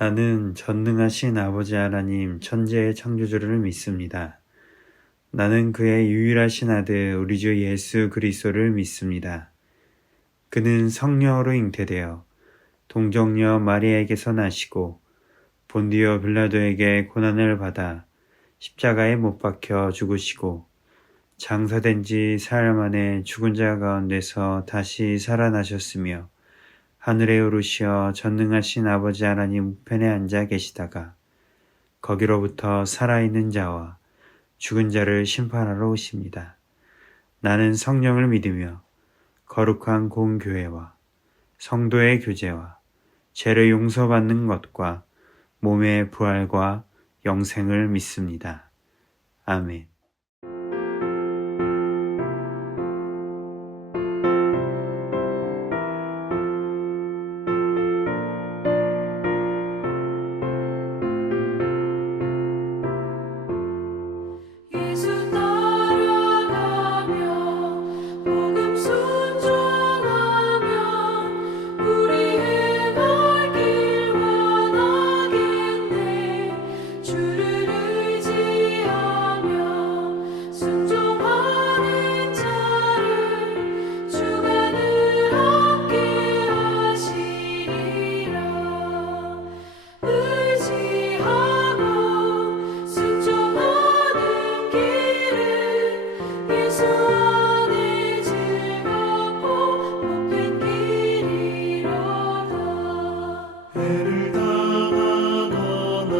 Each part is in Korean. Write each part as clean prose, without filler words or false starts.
나는 전능하신 아버지 하나님 천지의 창조주를 믿습니다. 나는 그의 유일하신 아들 우리 주 예수 그리스도를 믿습니다. 그는 성령으로 잉태되어 동정녀 마리아에게서 나시고 본디오 빌라도에게 고난을 받아 십자가에 못 박혀 죽으시고 장사된 지 사흘 만에 죽은 자 가운데서 다시 살아나셨으며 하늘에 오르시어 전능하신 아버지 하나님 우편에 앉아 계시다가 거기로부터 살아있는 자와 죽은 자를 심판하러 오십니다. 나는 성령을 믿으며 거룩한 공교회와 성도의 교제와 죄를 용서받는 것과 몸의 부활과 영생을 믿습니다. 아멘. 예수 따라가며 복음 순종하며 우리 행할 길 원하겠네. 주를 의지하며 순종하는 자를 주가 늘 함께 하시리라. 의지하고 순종하는 길은 예수 안에 즐겁고 복된 길이로다. 해를 당하거나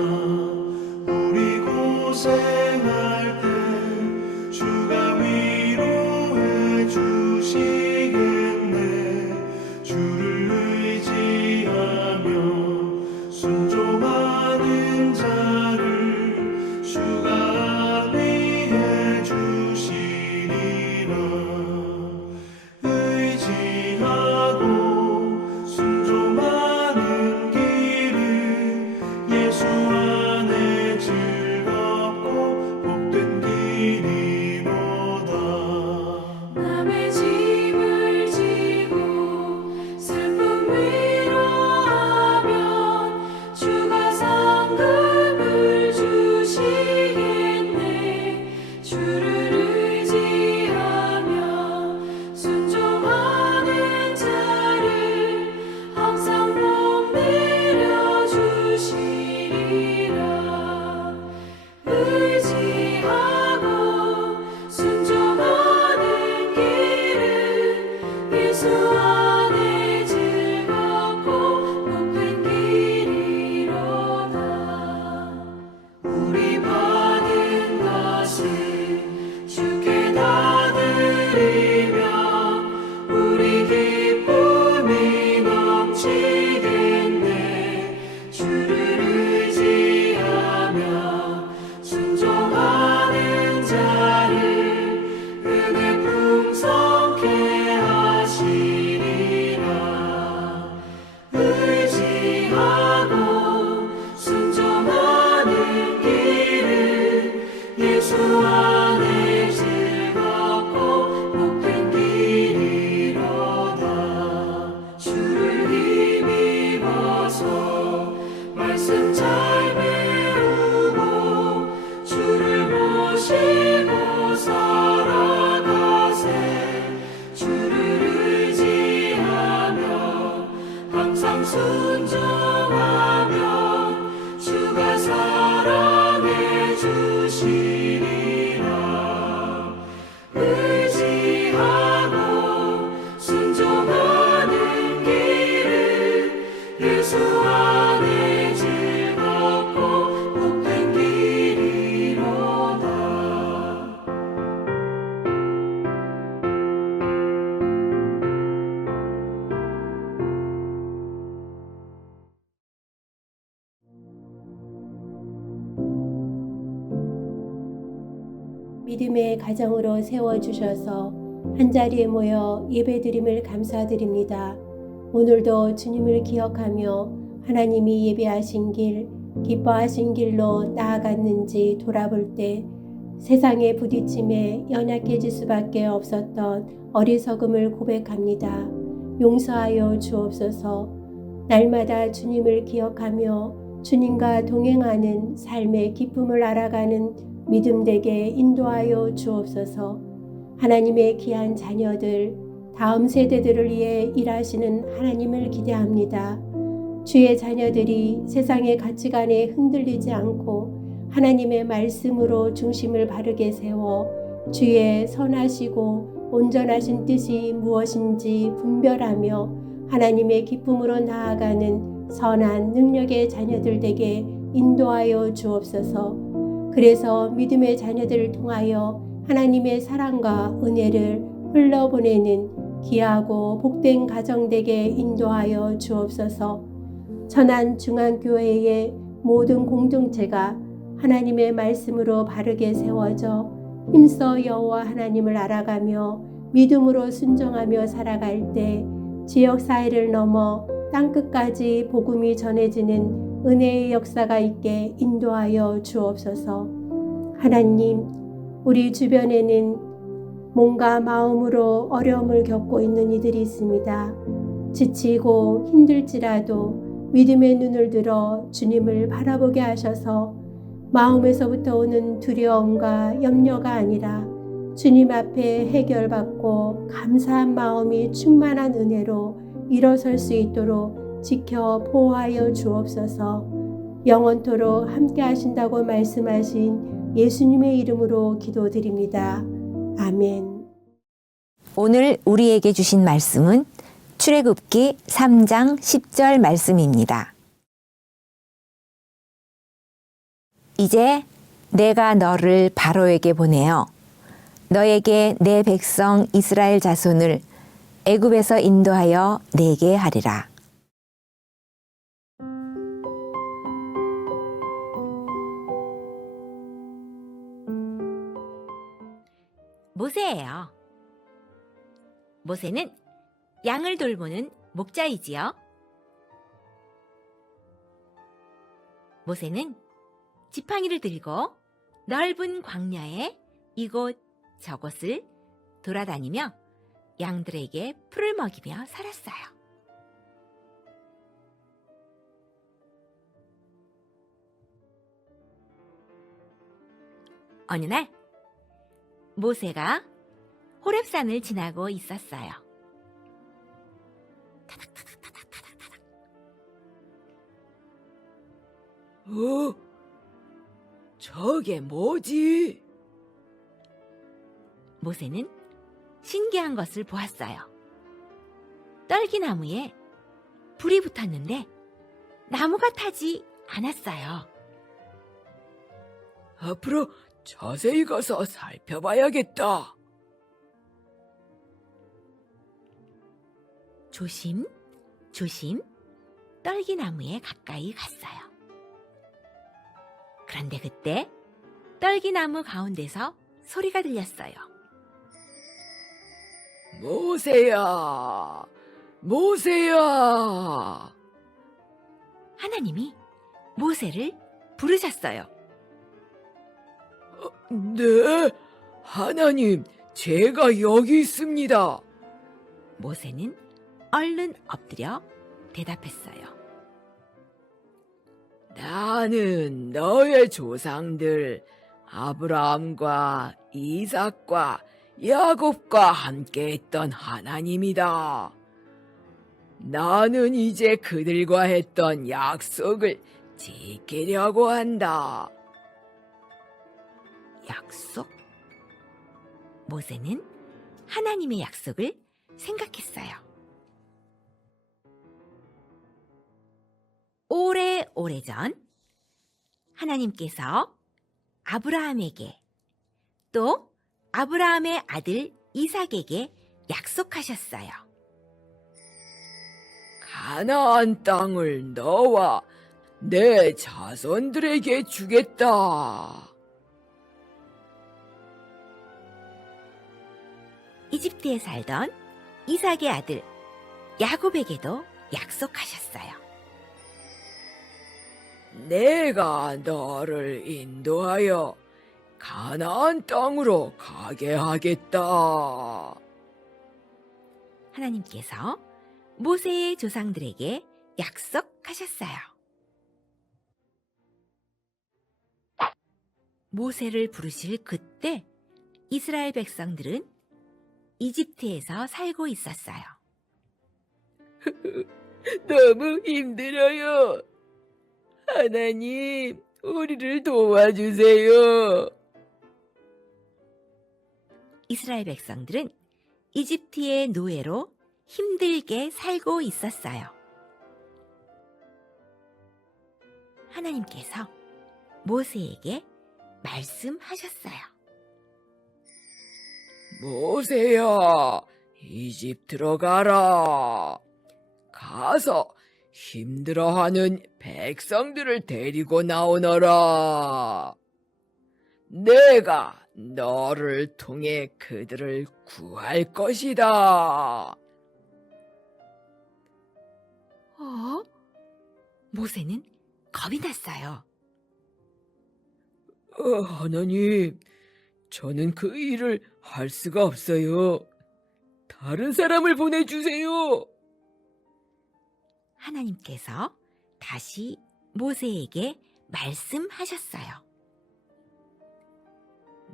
우리 고생할 때 주가 위로해 주시겠네. 주를 의지하며 순종하는 자를 주가 위해 주시리라. 의지하고 순종하는 길은 예수 안에 즐겁고 복된 길이로다. 남의 짐을 지고 슬픔 위로하면 주가 상급을 주시겠네. 주를 의지하며 순종하는 자를 항상 복 내려 주시리라. 의지하고 순종하는 길은 예수 안에 즐겁고 복된 길이로다. 우리 받은 것을 주께 다 드리며 우리 기쁨이 넘치겠네. 주를 의지하며 순종하는 자를 은혜 풍성케 하시리라. 의지하고 순종하는 길은 예수 안에 즐겁고 복된 길이로다. 주를 힘입어서 말씀 잘 배우고 주를 모시고 살아가세. 주를 의지하며 항상 순종하면 주가 사랑해 주시리라. 의지하고 순종하는 길은 예수 안에 즐겁고 복된 길이로다. 믿음의 가정으로 세워주셔서 한자리에 모여 예배드림을 감사드립니다. 오늘도 주님을 기억하며 하나님이 예배하신 길, 기뻐하신 길로 나아갔는지 돌아볼 때 세상의 부딪힘에 연약해질 수밖에 없었던 어리석음을 고백합니다. 용서하여 주옵소서. 날마다 주님을 기억하며 주님과 동행하는 삶의 기쁨을 알아가는 믿음 되게 인도하여 주옵소서. 하나님의 귀한 자녀들, 다음 세대들을 위해 일하시는 하나님을 기대합니다. 주의 자녀들이 세상의 가치관에 흔들리지 않고 하나님의 말씀으로 중심을 바르게 세워 주의 선하시고 온전하신 뜻이 무엇인지 분별하며 하나님의 기쁨으로 나아가는 선한 능력의 자녀들 되게 인도하여 주옵소서. 그래서 믿음의 자녀들을 통하여 하나님의 사랑과 은혜를 흘러보내는 귀하고 복된 가정 되게 인도하여 주옵소서. 천안중앙교회의 모든 공동체가 하나님의 말씀으로 바르게 세워져 힘써 여호와 하나님을 알아가며 믿음으로 순종하며 살아갈 때 지역사회를 넘어 땅끝까지 복음이 전해지는 은혜의 역사가 있게 인도하여 주옵소서. 하나님, 우리 주변에는 몸과 마음으로 어려움을 겪고 있는 이들이 있습니다. 지치고 힘들지라도 믿음의 눈을 들어 주님을 바라보게 하셔서 마음에서부터 오는 두려움과 염려가 아니라 주님 앞에 해결받고 감사한 마음이 충만한 은혜로 일어설 수 있도록 지켜 보호하여 주옵소서. 영원토록 함께 하신다고 말씀하신 예수님의 이름으로 기도드립니다. 아멘. 오늘 우리에게 주신 말씀은 출애굽기 3장 10절 말씀입니다. 이제 내가 너를 바로에게 보내어 너에게 내 백성 이스라엘 자손을 애굽에서 인도하여 내게 하리라. 모세예요. 모세는 양을 돌보는 목자이지요. 모세는 지팡이를 들고 넓은 광야에 이곳 저곳을 돌아다니며 양들에게 풀을 먹이며 살았어요. 어느 날 모세가 호렙산을 지나고 있었어요. 타닥타닥타닥타닥타닥. 저게 뭐지? 모세는 신기한 것을 보았어요. 떨기나무에 불이 붙었는데 나무가 타지 않았어요. 앞으로 자세히 가서 살펴봐야겠다. 조심, 조심 떨기나무에 가까이 갔어요. 그런데 그때 떨기나무 가운데서 소리가 들렸어요. 모세야, 모세야. 하나님이 모세를 부르셨어요. 네, 하나님, 제가 여기 있습니다. 모세는 얼른 엎드려 대답했어요. 나는 너의 조상들 아브라함과 이삭과 야곱과 함께했던 하나님이다. 나는 이제 그들과 했던 약속을 지키려고 한다. 약속? 모세는 하나님의 약속을 생각했어요. 오래오래전 하나님께서 아브라함에게 또 아브라함의 아들 이삭에게 약속하셨어요. 가나안 땅을 너와 내 자손들에게 주겠다. 이집트에 살던 이삭의 아들 야곱에게도 약속하셨어요. 내가 너를 인도하여 가나안 땅으로 가게 하겠다. 하나님께서 모세의 조상들에게 약속하셨어요. 모세를 부르실 그때 이스라엘 백성들은 이집트에서 살고 있었어요. 너무 힘들어요. 하나님, 우리를 도와주세요. 이스라엘 백성들은 이집트의 노예로 힘들게 살고 있었어요. 하나님께서 모세에게 말씀하셨어요. 모세야, 이집트로 가라. 가서 힘들어하는 백성들을 데리고 나오너라. 내가 너를 통해 그들을 구할 것이다. 모세는 겁이 났어요. 하나님, 저는 그 일을 할 수가 없어요. 다른 사람을 보내주세요. 하나님께서 다시 모세에게 말씀하셨어요.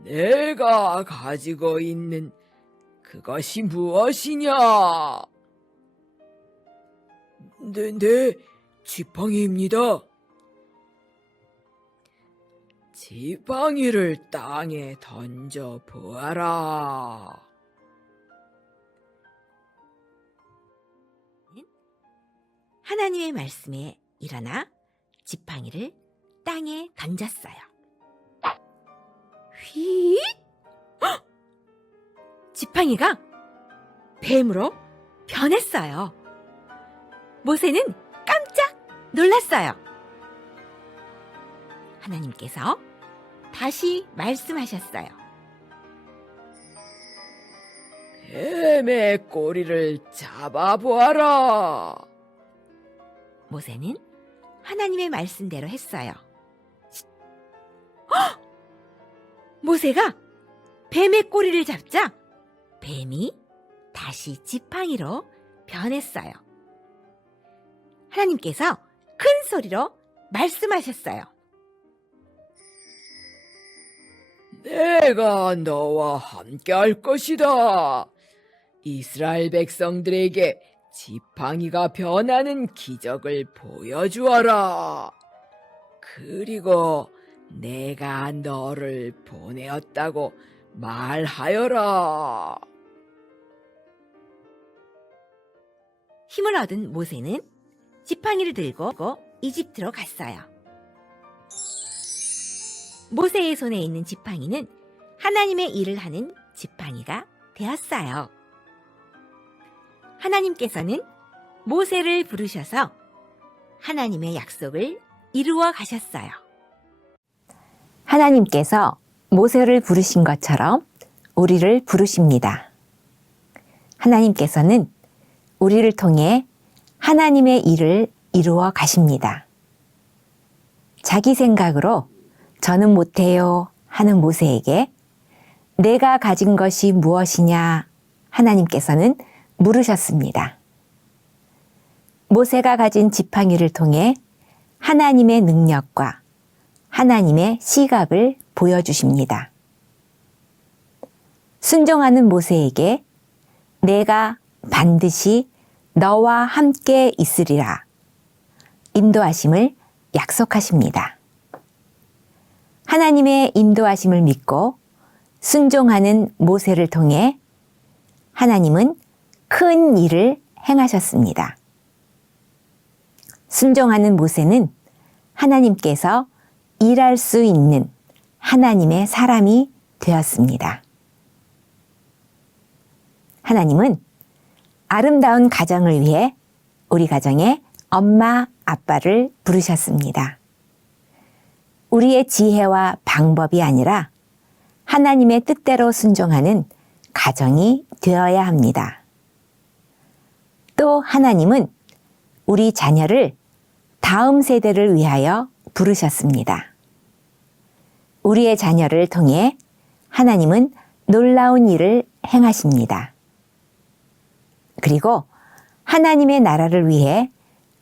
내가 가지고 있는 그것이 무엇이냐? 네, 지팡이입니다. 지팡이를 땅에 던져 보아라. 하나님의 말씀에 일어나 지팡이를 땅에 던졌어요. 휙! 헉! 지팡이가 뱀으로 변했어요. 모세는 깜짝 놀랐어요. 하나님께서 다시 말씀하셨어요. 뱀의 꼬리를 잡아보아라. 모세는 하나님의 말씀대로 했어요. 헉! 모세가 뱀의 꼬리를 잡자 뱀이 다시 지팡이로 변했어요. 하나님께서 큰 소리로 말씀하셨어요. 내가 너와 함께 할 것이다. 이스라엘 백성들에게 지팡이가 변하는 기적을 보여주어라. 그리고 내가 너를 보내었다고 말하여라. 힘을 얻은 모세는 지팡이를 들고 이집트로 갔어요. 모세의 손에 있는 지팡이는 하나님의 일을 하는 지팡이가 되었어요. 하나님께서는 모세를 부르셔서 하나님의 약속을 이루어 가셨어요. 하나님께서 모세를 부르신 것처럼 우리를 부르십니다. 하나님께서는 우리를 통해 하나님의 일을 이루어 가십니다. 자기 생각으로 저는 못해요 하는 모세에게 내가 가진 것이 무엇이냐 하나님께서는 물으셨습니다. 모세가 가진 지팡이를 통해 하나님의 능력과 하나님의 시각을 보여주십니다. 순종하는 모세에게 내가 반드시 너와 함께 있으리라 인도하심을 약속하십니다. 하나님의 인도하심을 믿고 순종하는 모세를 통해 하나님은 큰 일을 행하셨습니다. 순종하는 모세는 하나님께서 일할 수 있는 하나님의 사람이 되었습니다. 하나님은 아름다운 가정을 위해 우리 가정에 엄마, 아빠를 부르셨습니다. 우리의 지혜와 방법이 아니라 하나님의 뜻대로 순종하는 가정이 되어야 합니다. 또 하나님은 우리 자녀를 다음 세대를 위하여 부르셨습니다. 우리의 자녀를 통해 하나님은 놀라운 일을 행하십니다. 그리고 하나님의 나라를 위해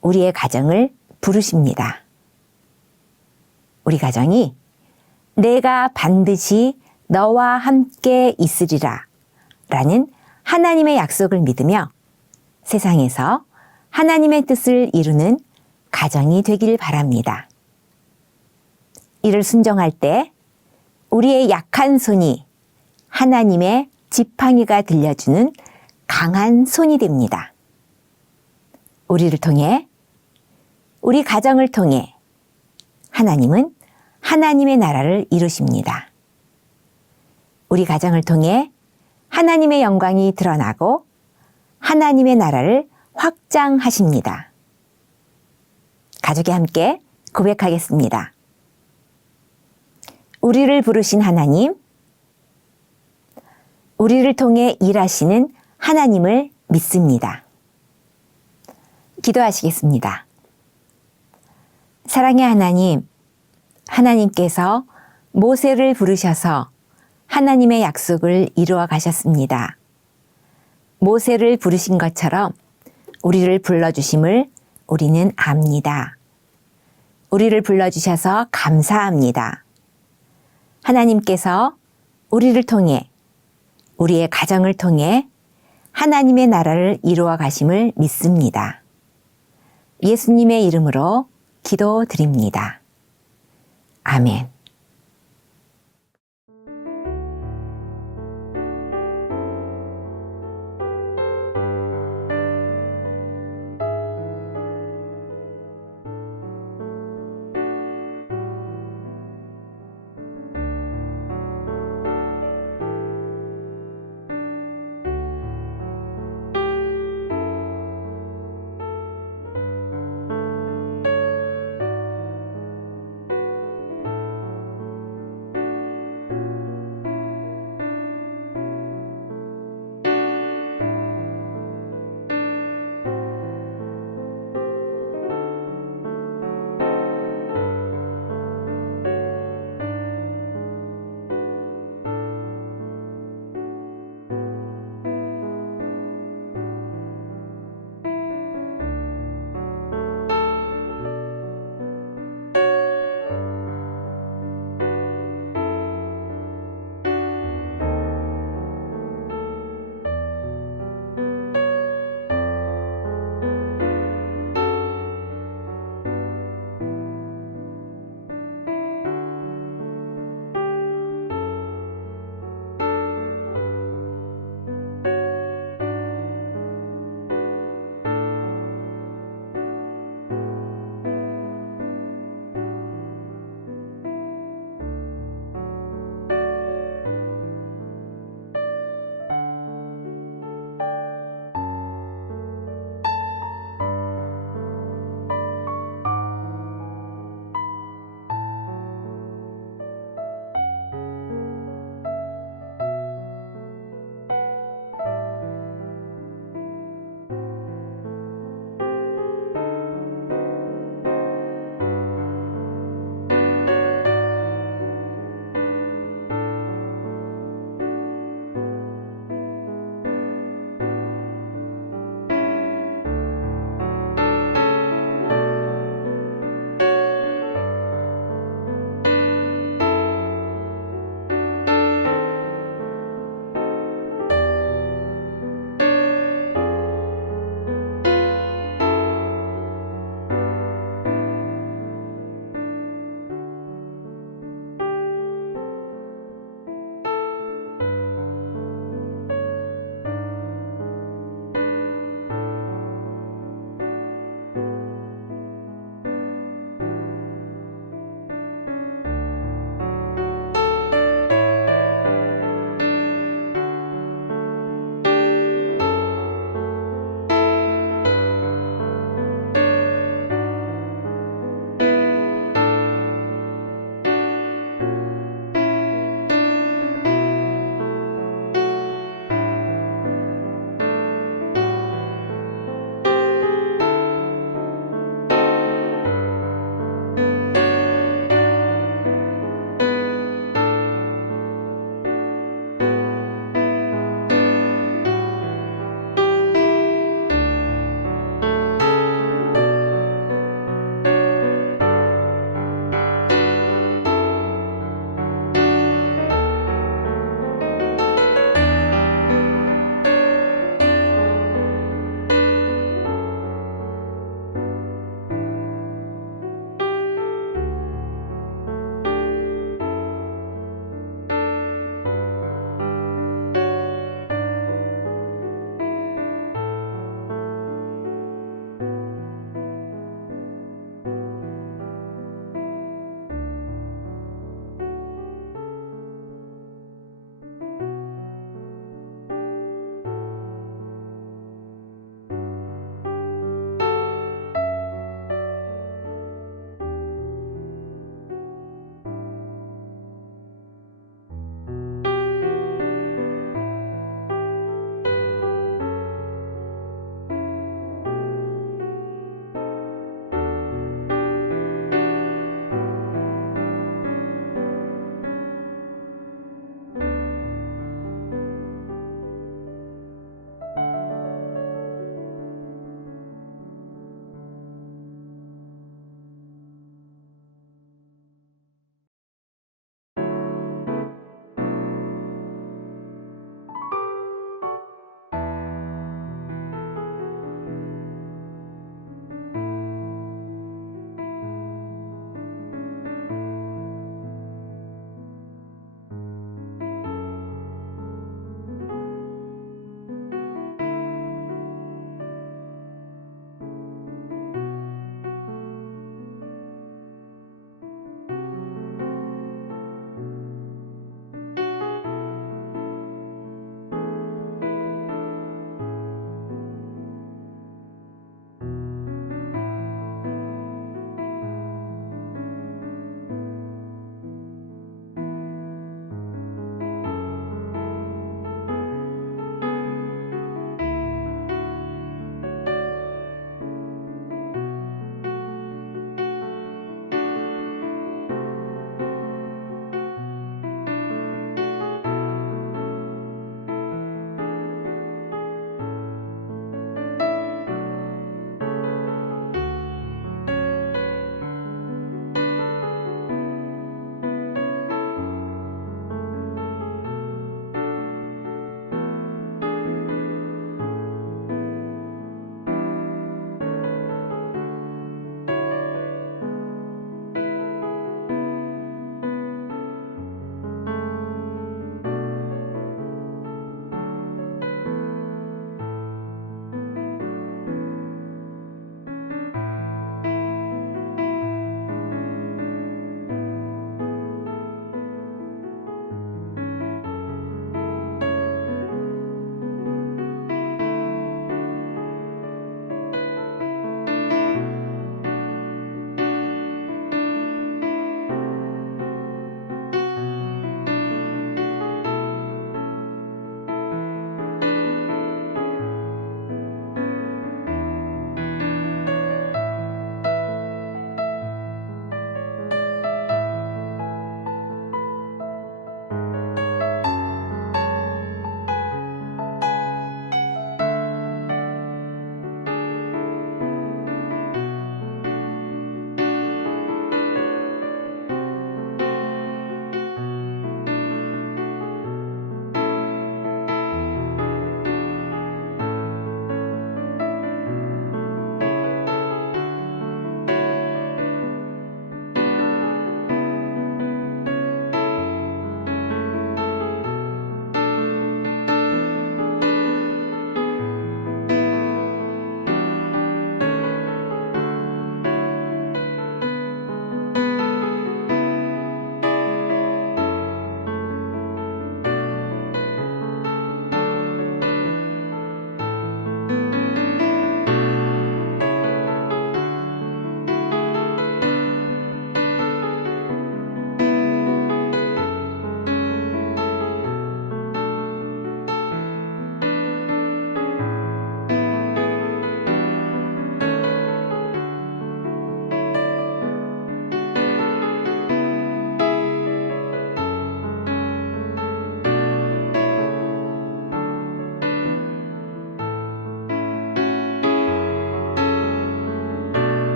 우리의 가정을 부르십니다. 우리 가정이 내가 반드시 너와 함께 있으리라 라는 하나님의 약속을 믿으며 세상에서 하나님의 뜻을 이루는 가정이 되길 바랍니다. 이를 순종할 때 우리의 약한 손이 하나님의 지팡이가 들려주는 강한 손이 됩니다. 우리를 통해, 우리 가정을 통해 하나님은 하나님의 나라를 이루십니다. 우리 가정을 통해 하나님의 영광이 드러나고 하나님의 나라를 확장하십니다. 가족이 함께 고백하겠습니다. 우리를 부르신 하나님, 우리를 통해 일하시는 하나님을 믿습니다. 기도하시겠습니다. 사랑의 하나님, 하나님께서 모세를 부르셔서 하나님의 약속을 이루어 가셨습니다. 모세를 부르신 것처럼 우리를 불러주심을 우리는 압니다. 우리를 불러주셔서 감사합니다. 하나님께서 우리를 통해, 우리의 가정을 통해 하나님의 나라를 이루어 가심을 믿습니다. 예수님의 이름으로 기도드립니다. 아멘.